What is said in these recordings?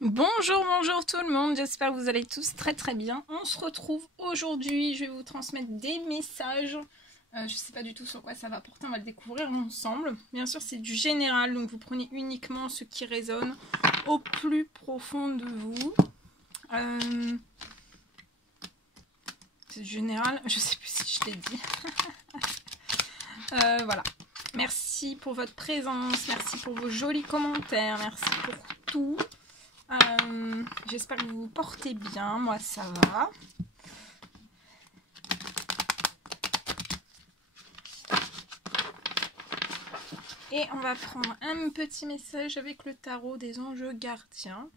Bonjour, bonjour tout le monde, j'espère que vous allez tous très très bien. On se retrouve aujourd'hui, je vais vous transmettre des messages. Je ne sais pas du tout sur quoi ça va porter, on va le découvrir ensemble. Bien sûr, c'est du général, donc vous prenez uniquement ce qui résonne au plus profond de vous. C'est du général, je ne sais plus si je l'ai dit. Voilà. Merci pour votre présence, merci pour vos jolis commentaires, merci pour tout. J'espère que vous vous portez bien, moi ça va. Et on va prendre un petit message avec le tarot des anges gardiens.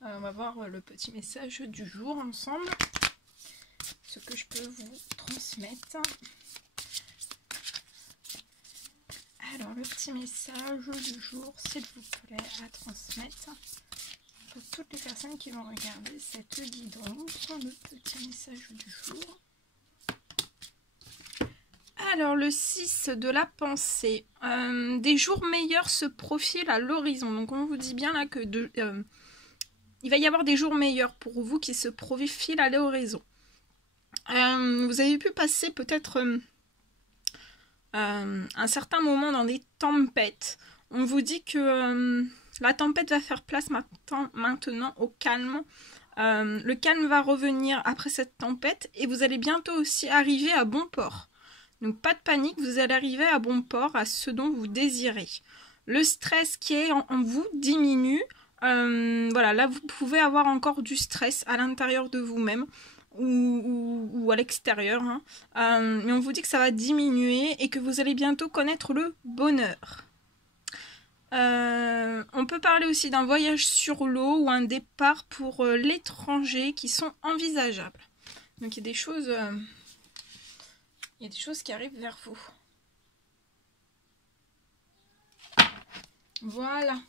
On va voir le petit message du jour ensemble. Ce que je peux vous transmettre. Alors le petit message du jour, s'il vous plaît, à transmettre. Pour toutes les personnes qui vont regarder cette guidance, le petit message du jour. Alors, le 6 de la pensée. Des jours meilleurs se profilent à l'horizon. Donc, on vous dit bien là que il va y avoir des jours meilleurs pour vous qui se profilent à l'horizon. Vous avez pu passer peut-être un certain moment dans des tempêtes. On vous dit que la tempête va faire place maintenant au calme. Le calme va revenir après cette tempête et vous allez bientôt aussi arriver à bon port. Donc pas de panique, vous allez arriver à bon port, à ce dont vous désirez. Le stress qui est en vous diminue. Voilà, là vous pouvez avoir encore du stress à l'intérieur de vous-même ou à l'extérieur. Mais on vous dit que ça va diminuer et que vous allez bientôt connaître le bonheur. On peut parler aussi d'un voyage sur l'eau ou un départ pour l'étranger qui sont envisageables. Donc il y a des choses... Il y a des choses qui arrivent vers vous. Voilà.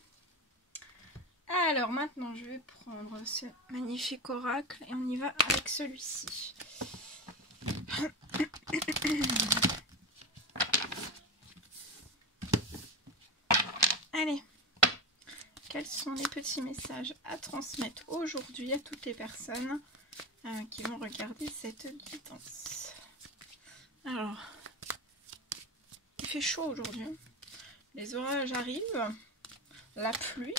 Alors maintenant, je vais prendre ce magnifique oracle et on y va avec celui-ci. Allez. Quels sont les petits messages à transmettre aujourd'hui à toutes les personnes qui vont regarder cette guidance? Alors, il fait chaud aujourd'hui. Les orages arrivent. La pluie.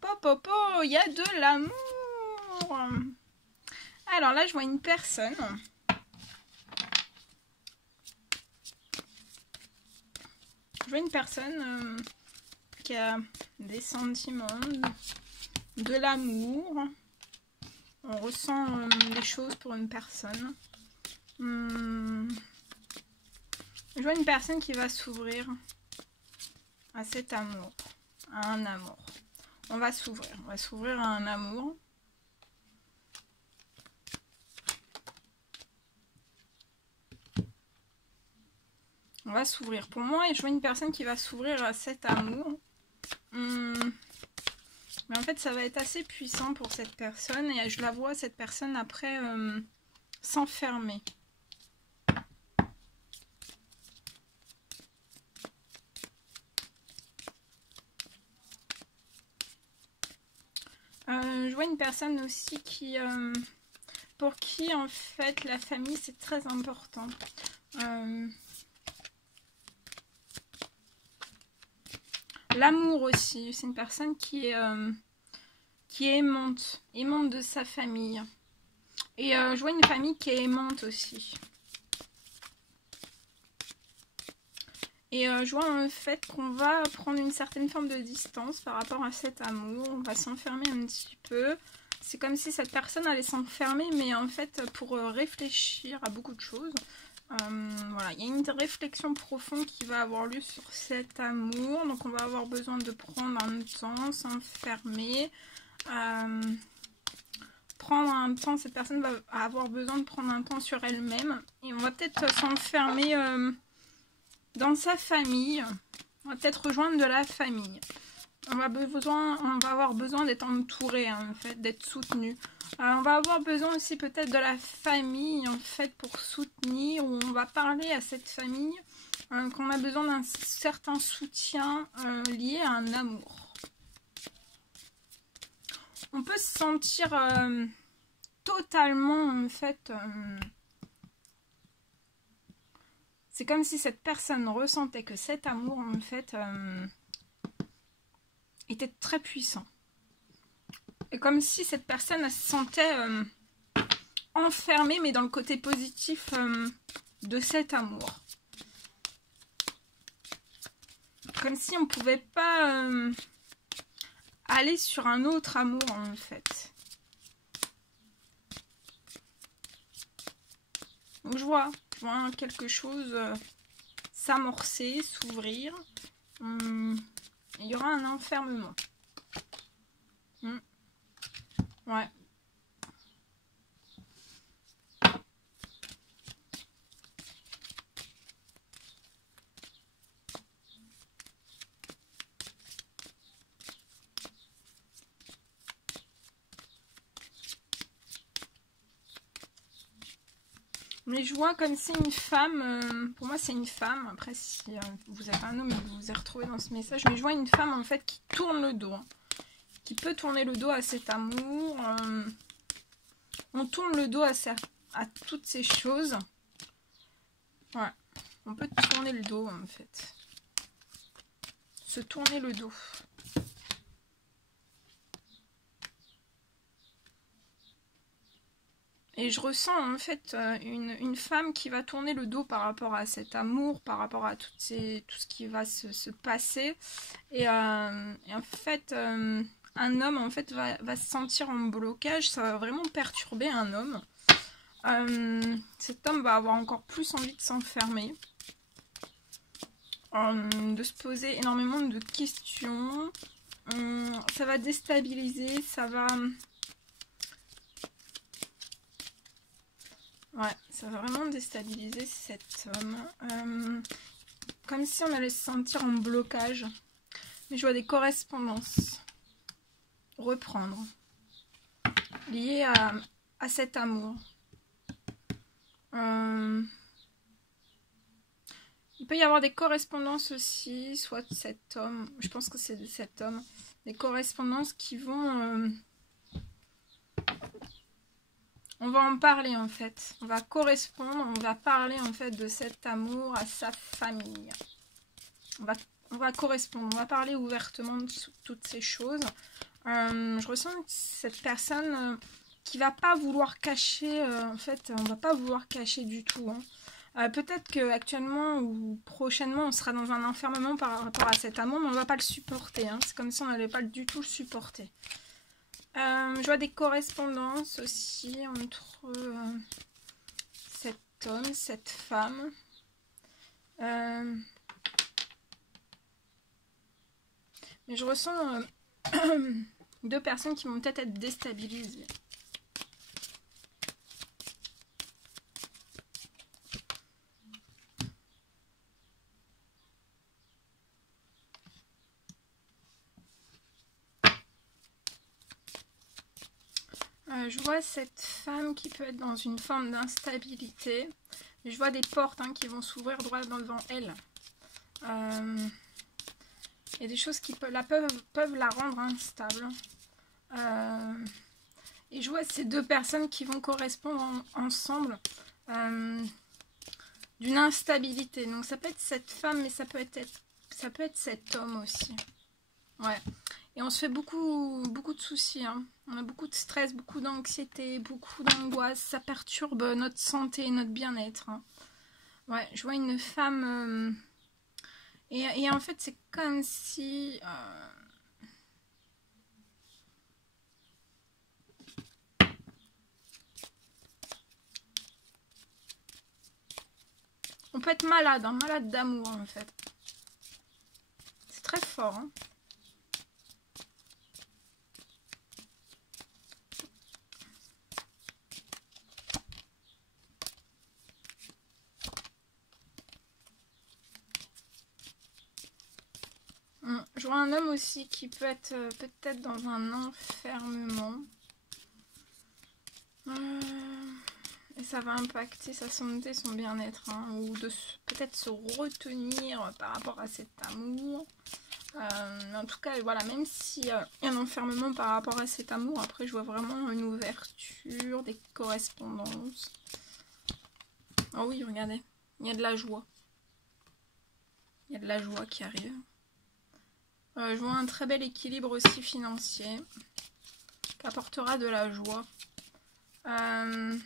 Popopo, il y a de l'amour. Alors là, je vois une personne. Je vois une personne qui a des sentiments, de l'amour. On ressent des choses pour une personne. Je vois une personne qui va s'ouvrir à cet amour, à un amour. On va s'ouvrir à un amour. On va s'ouvrir. Pour moi, je vois une personne qui va s'ouvrir à cet amour. Mais en fait, ça va être assez puissant pour cette personne. Et je la vois, cette personne, après, s'enfermer. Je vois une personne aussi qui, pour qui en fait la famille c'est très important. L'amour aussi, c'est une personne qui est aimante de sa famille. Et je vois une famille qui est aimante aussi. Et je vois en fait qu'on va prendre une certaine forme de distance par rapport à cet amour. On va s'enfermer un petit peu. C'est comme si cette personne allait s'enfermer, mais en fait pour réfléchir à beaucoup de choses. Voilà, il y a une réflexion profonde qui va avoir lieu sur cet amour. Donc on va avoir besoin de prendre un temps, s'enfermer. Prendre un temps, cette personne va avoir besoin de prendre un temps sur elle-même. Et on va peut-être s'enfermer... dans sa famille, on va peut-être rejoindre de la famille. On va avoir besoin d'être entouré, en fait, d'être soutenu. On va avoir besoin aussi peut-être de la famille, en fait, pour soutenir, ou on va parler à cette famille qu'on a besoin d'un certain soutien lié à un amour. On peut se sentir totalement, en fait... c'est comme si cette personne ressentait que cet amour, en fait, était très puissant. Et comme si cette personne elle se sentait enfermée, mais dans le côté positif de cet amour. Comme si on ne pouvait pas aller sur un autre amour, en fait. Donc je vois quelque chose s'amorcer, s'ouvrir. Il y aura un enfermement. Ouais. Mais je vois comme c'est une femme, pour moi c'est une femme, après si vous êtes un homme et vous vous êtes retrouvé dans ce message, mais je vois une femme en fait qui tourne le dos, hein, qui peut tourner le dos à cet amour, on tourne le dos à toutes ces choses, ouais, on peut tourner le dos en fait, se tourner le dos. Et je ressens en fait une femme qui va tourner le dos par rapport à cet amour, par rapport à tout ce qui va se passer. Et en fait, un homme en fait va se sentir en blocage, ça va vraiment perturber un homme. Cet homme va avoir encore plus envie de s'enfermer, de se poser énormément de questions. Ça va déstabiliser, ça va... Ouais, ça va vraiment déstabiliser cet homme. Comme si on allait se sentir en blocage. Mais je vois des correspondances reprendre. Liées à cet amour. Il peut y avoir des correspondances aussi, soit de cet homme. Je pense que c'est de cet homme. Des correspondances qui vont... On va en parler en fait, on va correspondre, on va parler en fait de cet amour à sa famille. On va correspondre, on va parler ouvertement de toutes ces choses. Je ressens cette personne qui va pas vouloir cacher, en fait, on va pas vouloir cacher du tout. Hein. Peut-être qu'actuellement ou prochainement on sera dans un enfermement par rapport à cet amour, mais on va pas le supporter. Hein. C'est comme si on n'allait pas du tout le supporter. Je vois des correspondances aussi entre cet homme, cette femme. Mais je ressens deux personnes qui vont peut-être être déstabilisées. Je vois cette femme qui peut être dans une forme d'instabilité. Je vois des portes qui vont s'ouvrir droit devant elle. Il y a des choses qui peuvent la rendre instable. Et je vois ces deux personnes qui vont correspondre ensemble d'une instabilité. Donc ça peut être cette femme, mais ça peut être cet homme aussi. Ouais. Et on se fait beaucoup de soucis. Hein. On a beaucoup de stress, beaucoup d'anxiété, beaucoup d'angoisse. Ça perturbe notre santé et notre bien-être. Hein. Ouais, je vois une femme... Et en fait, c'est comme si... On peut être malade, hein, malade d'amour en fait. C'est très fort. Hein. Je vois un homme aussi qui peut être peut-être dans un enfermement. Et ça va impacter sa santé, son bien-être. Hein, ou de peut-être se retenir par rapport à cet amour. En tout cas, voilà, même s'il y a un enfermement par rapport à cet amour, après je vois vraiment une ouverture, des correspondances. Oh oui, regardez, il y a de la joie. Il y a de la joie qui arrive. Je vois un très bel équilibre aussi financier qui apportera de la joie. Je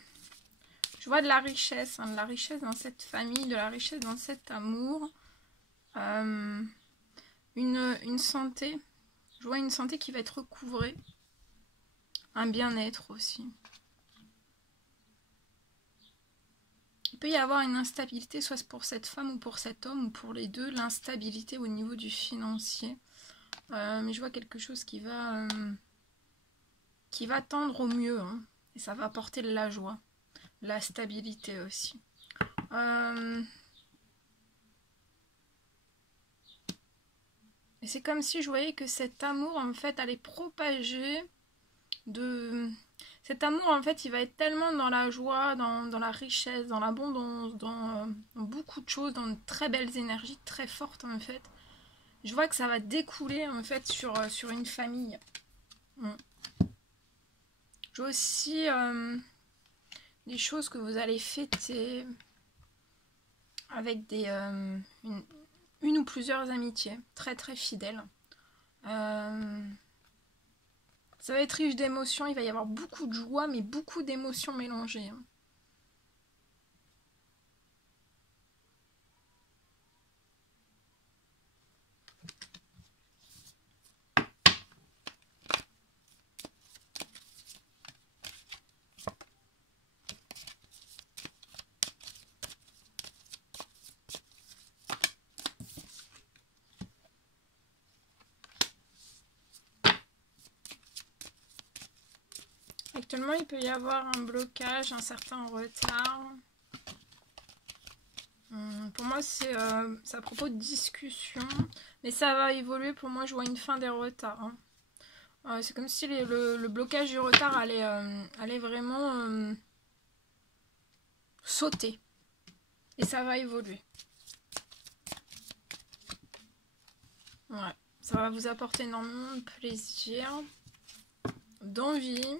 vois de la richesse dans cette famille, de la richesse dans cet amour. Une santé. Je vois une santé qui va être recouvrée. Un bien-être aussi. Il peut y avoir une instabilité, soit pour cette femme ou pour cet homme, ou pour les deux, l'instabilité au niveau du financier. Mais je vois quelque chose qui va tendre au mieux. Hein, et ça va apporter de la joie. La stabilité aussi. Et c'est comme si je voyais que cet amour, en fait, allait propager de... Cet amour, en fait, il va être tellement dans la joie, dans la richesse, dans l'abondance, dans beaucoup de choses, dans de très belles énergies, très fortes, en fait. Je vois que ça va découler, en fait, sur une famille. Je vois aussi des choses que vous allez fêter avec une ou plusieurs amitiés très très fidèles. Ça va être riche d'émotions, il va y avoir beaucoup de joie, mais beaucoup d'émotions mélangées. Actuellement, il peut y avoir un blocage, un certain retard. Pour moi, c'est à propos de discussion, mais ça va évoluer. Pour moi, je vois une fin des retards. C'est comme si le blocage du retard allait vraiment sauter. Et ça va évoluer. Ouais, ça va vous apporter énormément de plaisir, d'envie.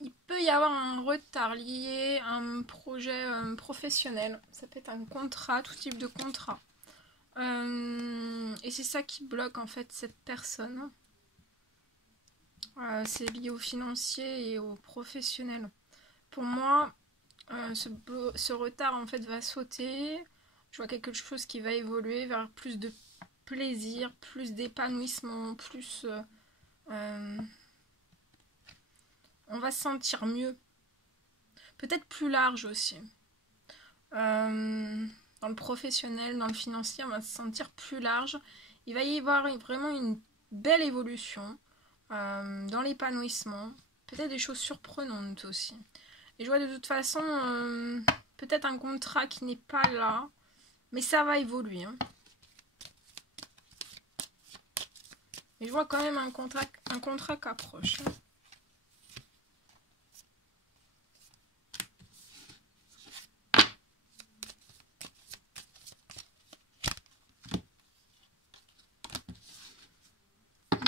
Il peut y avoir un retard lié à un projet professionnel. Ça peut être un contrat, tout type de contrat. Et c'est ça qui bloque en fait cette personne. C'est lié au financier et au professionnel. Pour moi, ce retard en fait va sauter. Je vois quelque chose qui va évoluer vers plus de plaisir, plus d'épanouissement, plus... on va se sentir mieux. Peut-être plus large aussi. Dans le professionnel, dans le financier, on va se sentir plus large. Il va y avoir vraiment une belle évolution dans l'épanouissement. Peut-être des choses surprenantes aussi. Et je vois de toute façon peut-être un contrat qui n'est pas là, mais ça va évoluer. Hein. Mais je vois quand même un contrat qui approche.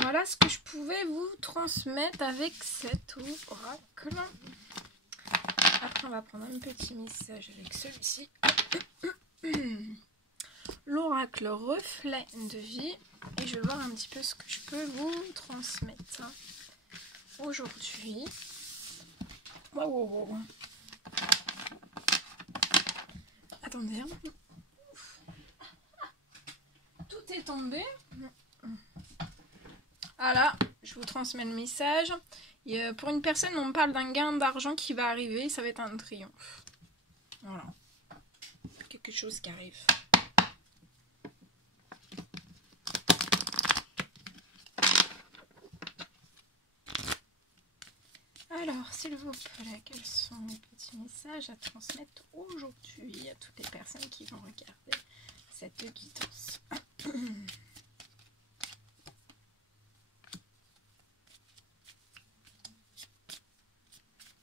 Voilà ce que je pouvais vous transmettre avec cet oracle. Après, on va prendre un petit message avec celui-ci. L'oracle reflet de vie. Et je vais voir un petit peu ce que je peux vous transmettre aujourd'hui. Wow. Attendez. Tout est tombé. Voilà, je vous transmets le message. Et pour une personne, on parle d'un gain d'argent qui va arriver. Ça va être un triomphe. Voilà. Quelque chose qui arrive. Alors, s'il vous plaît, quels sont les petits messages à transmettre aujourd'hui à toutes les personnes qui vont regarder cette guidance?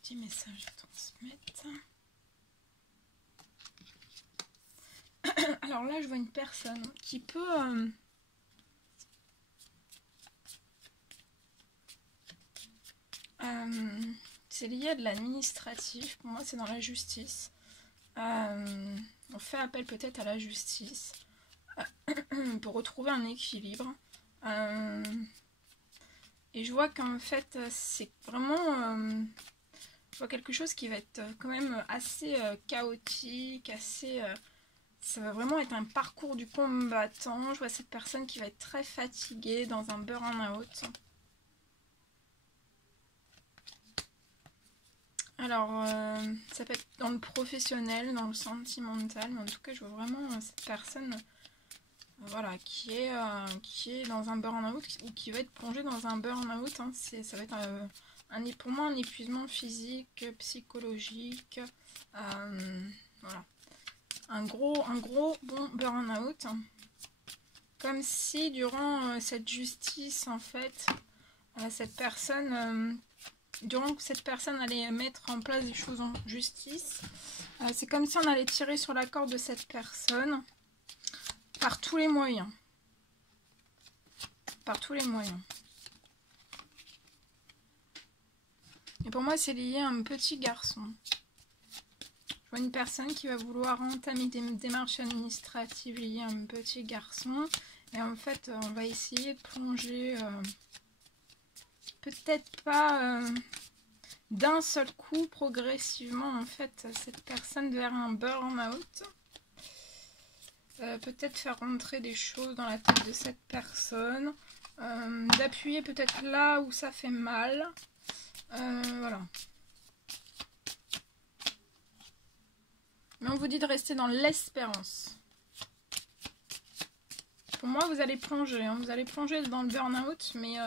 Petit message à transmettre. Alors là, je vois une personne qui peut... c'est lié à de l'administratif. Pour moi, c'est dans la justice. On fait appel peut-être à la justice pour retrouver un équilibre. Et je vois qu'en fait, c'est vraiment... je vois quelque chose qui va être quand même assez chaotique, assez... ça va vraiment être un parcours du combattant. Je vois cette personne qui va être très fatiguée dans un burn-out. Alors, ça peut être dans le professionnel, dans le sentimental, mais en tout cas, je vois vraiment cette personne, voilà, qui est dans un burn-out ou qui va être plongée dans un burn-out. Hein. Ça va être pour moi un épuisement physique, psychologique, voilà, un gros bon burn-out. Comme si durant cette justice, en fait, cette personne... durant que cette personne allait mettre en place des choses en justice, c'est comme si on allait tirer sur la corde de cette personne par tous les moyens. Par tous les moyens. Et pour moi, c'est lié à un petit garçon. Je vois une personne qui va vouloir entamer des démarches administratives liées à un petit garçon. Et en fait, on va essayer de plonger... peut-être pas... d'un seul coup, progressivement, en fait, cette personne vers un burn-out. Peut-être faire rentrer des choses dans la tête de cette personne. D'appuyer peut-être là où ça fait mal. Voilà. Mais on vous dit de rester dans l'espérance. Pour moi, vous allez plonger. Hein, vous allez plonger dans le burn-out, mais...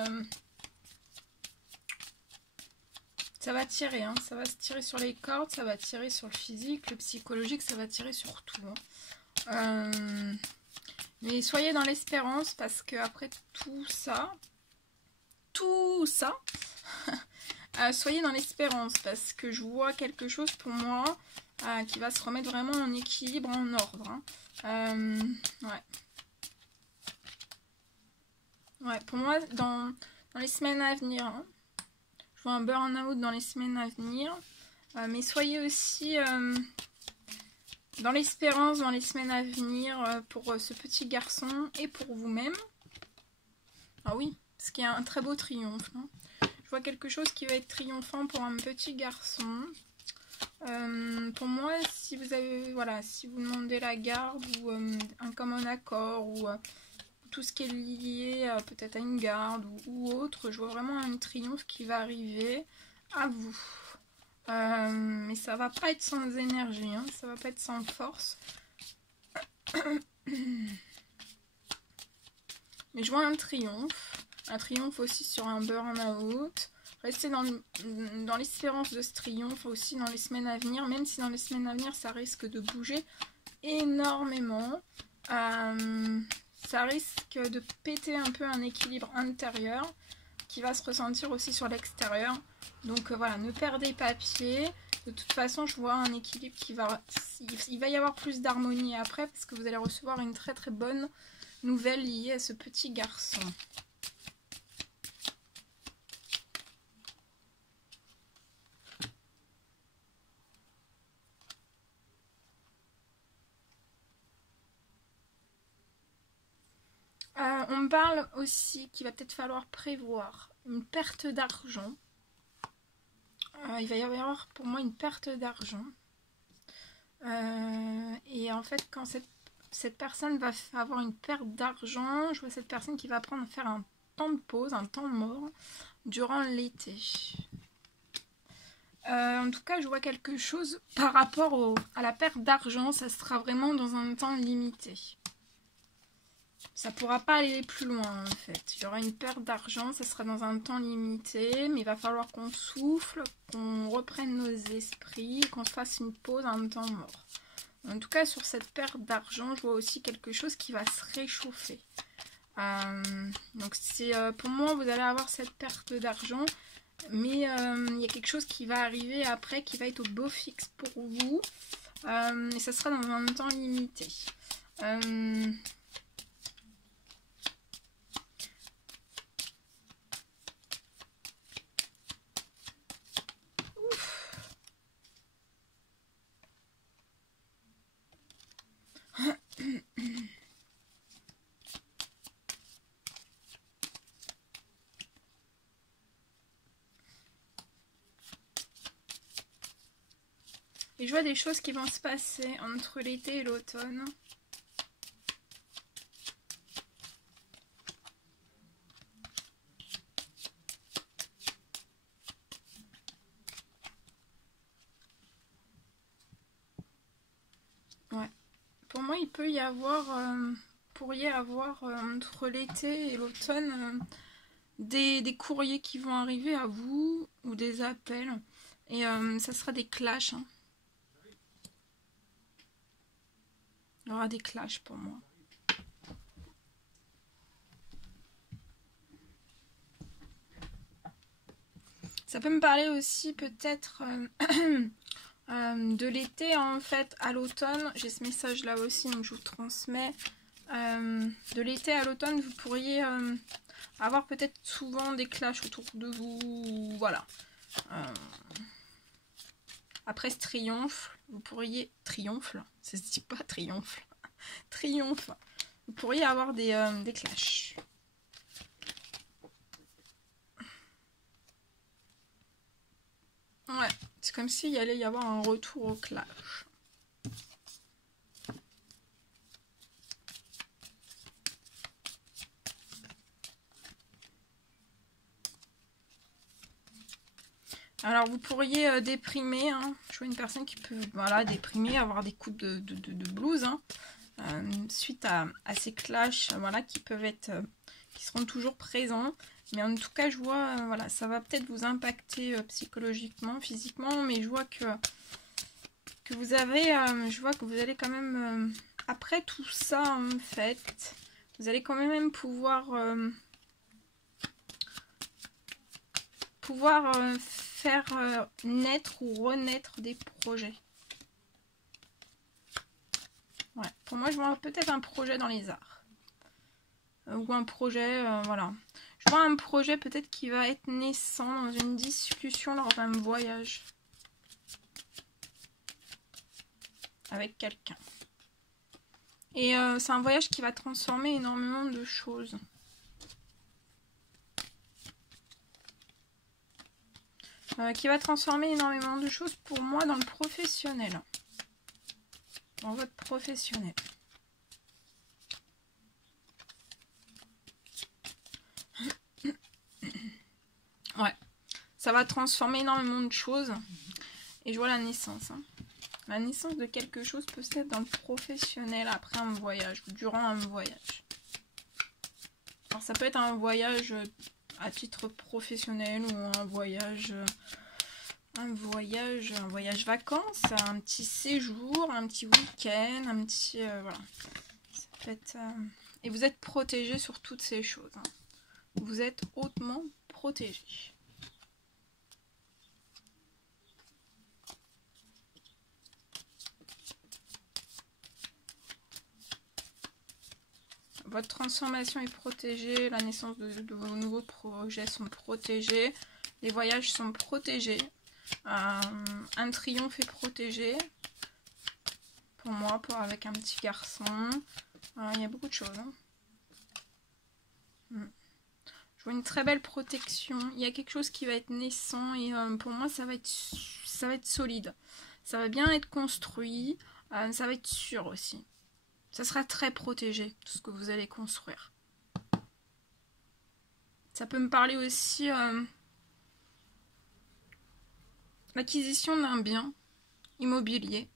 ça va tirer, hein, ça va se tirer sur les cordes, ça va tirer sur le physique, le psychologique, ça va tirer sur tout. Hein. Mais soyez dans l'espérance parce qu'après tout ça, soyez dans l'espérance parce que je vois quelque chose pour moi qui va se remettre vraiment en équilibre, en ordre. Hein. Ouais. Ouais, pour moi, dans les semaines à venir, hein, un burn-out dans les semaines à venir, mais soyez aussi dans l'espérance dans les semaines à venir pour ce petit garçon et pour vous-même. Ah oui, parce qu'il y a un très beau triomphe. Hein. Je vois quelque chose qui va être triomphant pour un petit garçon. Pour moi, si vous avez, voilà, si vous demandez la garde ou un commun accord ou tout ce qui est lié peut-être à une garde ou autre, je vois vraiment un triomphe qui va arriver à vous. Mais ça va pas être sans énergie, hein, ça va pas être sans force. Mais je vois un triomphe aussi sur un burn-out. Restez dans l'espérance de ce triomphe aussi dans les semaines à venir, même si dans les semaines à venir ça risque de bouger énormément. Ça risque de péter un peu un équilibre intérieur qui va se ressentir aussi sur l'extérieur. Donc voilà, ne perdez pas pied. De toute façon, je vois un équilibre qui va... Il va y avoir plus d'harmonie après parce que vous allez recevoir une très très bonne nouvelle liée à ce petit garçon. On me parle aussi qu'il va peut-être falloir prévoir une perte d'argent. Il va y avoir pour moi une perte d'argent. Et en fait, quand cette personne va avoir une perte d'argent, je vois cette personne qui va apprendre à faire un temps de pause, un temps mort, durant l'été. En tout cas, je vois quelque chose par rapport à la perte d'argent, ça sera vraiment dans un temps limité. Ça ne pourra pas aller plus loin en fait. Il y aura une perte d'argent, ça sera dans un temps limité, mais il va falloir qu'on souffle, qu'on reprenne nos esprits, qu'on se fasse une pause, un temps mort. En tout cas, sur cette perte d'argent, je vois aussi quelque chose qui va se réchauffer. Donc c'est pour moi, vous allez avoir cette perte d'argent, mais il y a quelque chose qui va arriver après, qui va être au beau fixe pour vous, et ça sera dans un temps limité. Et je vois des choses qui vont se passer entre l'été et l'automne. Ouais. Pour moi, il peut y avoir, pourriez avoir entre l'été et l'automne des courriers qui vont arriver à vous ou des appels. Et ça sera des clashs. Hein. Il y aura des clashs pour moi. Ça peut me parler aussi peut-être de l'été en fait à l'automne. J'ai ce message là aussi donc je vous transmets. De l'été à l'automne vous pourriez avoir peut-être souvent des clashs autour de vous. Voilà. Après ce triomphe, vous pourriez... Triomphe, ça se dit pas triomphe. Triomphe. Vous pourriez avoir des clashs. Ouais, c'est comme s'il allait y avoir un retour au clash. Alors vous pourriez déprimer, hein. Je vois une personne qui peut voilà, déprimer, avoir des coups de blues, hein, suite à ces clashs voilà, qui peuvent être, qui seront toujours présents. Mais en tout cas je vois, voilà, ça va peut-être vous impacter psychologiquement, physiquement, mais je vois que vous avez, je vois que vous allez quand même, après tout ça en fait, vous allez quand même pouvoir faire naître ou renaître des projets. Ouais, pour moi, je vois peut-être un projet dans les arts. Ou un projet, voilà. Je vois un projet peut-être qui va être naissant dans une discussion lors d'un voyage. Avec quelqu'un. Et c'est un voyage qui va transformer énormément de choses. Qui va transformer énormément de choses pour moi dans le professionnel. Dans votre professionnel. Ouais. Ça va transformer énormément de choses. Et je vois la naissance. Hein. La naissance de quelque chose peut être dans le professionnel après un voyage. Ou durant un voyage. Alors ça peut être un voyage à titre professionnel ou un voyage vacances, un petit séjour, un petit week-end, un petit voilà. Ça peut être, et vous êtes protégé sur toutes ces choses. Hein. Vous êtes hautement protégé. Votre transformation est protégée, la naissance de vos nouveaux projets sont protégés, les voyages sont protégés, un triomphe est protégé, pour moi, avec un petit garçon, il y a beaucoup de choses. Hein. Je vois une très belle protection, il y a quelque chose qui va être naissant et pour moi ça va être solide, ça va bien être construit, ça va être sûr aussi. Ça sera très protégé, tout ce que vous allez construire. Ça peut me parler aussi l'acquisition d'un bien immobilier.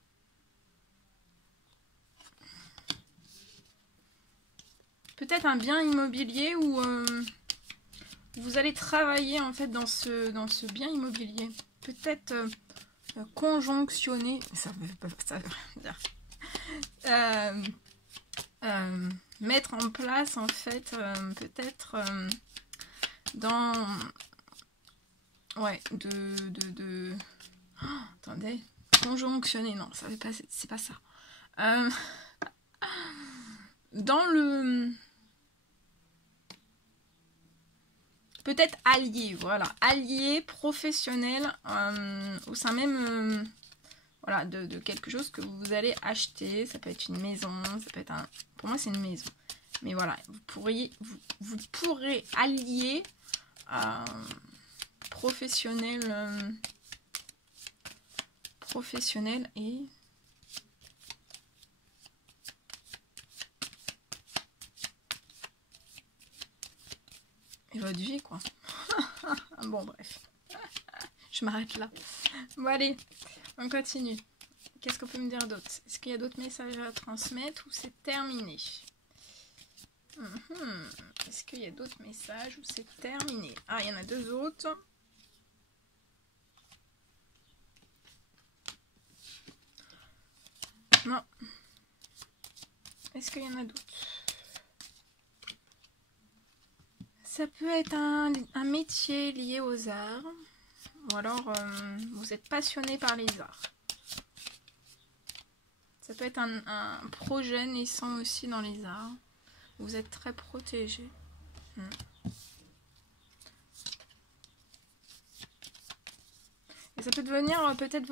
Peut-être un bien immobilier où vous allez travailler en fait dans ce bien immobilier. Peut-être conjonctionner. Ça veut dire. Mettre en place en fait peut-être dans ouais oh, attendez, conjonctionner, non ça veut pas, c'est pas ça, dans le... Peut-être allié, voilà. Allié, professionnel, au sein même... voilà, de quelque chose que vous allez acheter. Ça peut être une maison, ça peut être un... Pour moi, c'est une maison. Mais voilà, vous pourrez allier professionnel et votre vie, quoi. Bon, bref. Je m'arrête là. Bon, allez, on continue. Qu'est-ce qu'on peut me dire d'autre? Est-ce qu'il y a d'autres messages à transmettre ou c'est terminé? Est-ce qu'il y a d'autres messages ou c'est terminé? Ah, il y en a deux autres. Non. Est-ce qu'il y en a d'autres? Ça peut être un métier lié aux arts. Ou alors, vous êtes passionné par les arts. Ça peut être un projet naissant aussi dans les arts. Vous êtes très protégé. Et ça peut devenir peut-être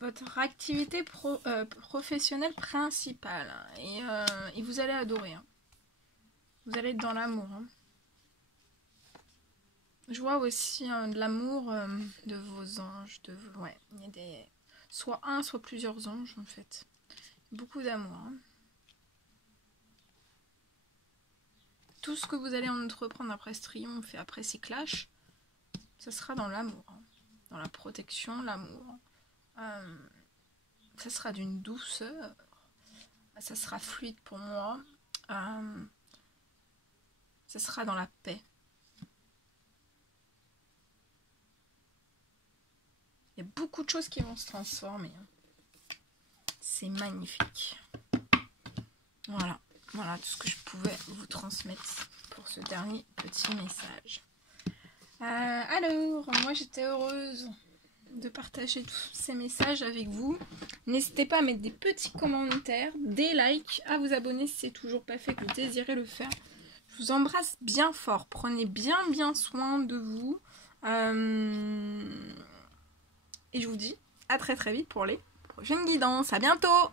votre activité professionnelle principale. Et vous allez adorer. Hein. Vous allez être dans l'amour. Hein. Je vois aussi de l'amour de vos anges. Ouais, il y a des... Soit un, soit plusieurs anges en fait. Beaucoup d'amour. Hein. Tout ce que vous allez entreprendre après ce triomphe et après ces clashs, ça sera dans l'amour. Hein. Dans la protection, l'amour. Ça sera d'une douceur. Ça sera fluide pour moi. Ça sera dans la paix. Il y a beaucoup de choses qui vont se transformer. C'est magnifique. Voilà. Voilà tout ce que je pouvais vous transmettre pour ce dernier petit message. Alors, moi j'étais heureuse de partager tous ces messages avec vous. N'hésitez pas à mettre des petits commentaires, des likes, à vous abonner si c'est toujours pas fait, que vous désirez le faire. Je vous embrasse bien fort. Prenez bien soin de vous. Et je vous dis à très vite pour les prochaines guidances. À bientôt!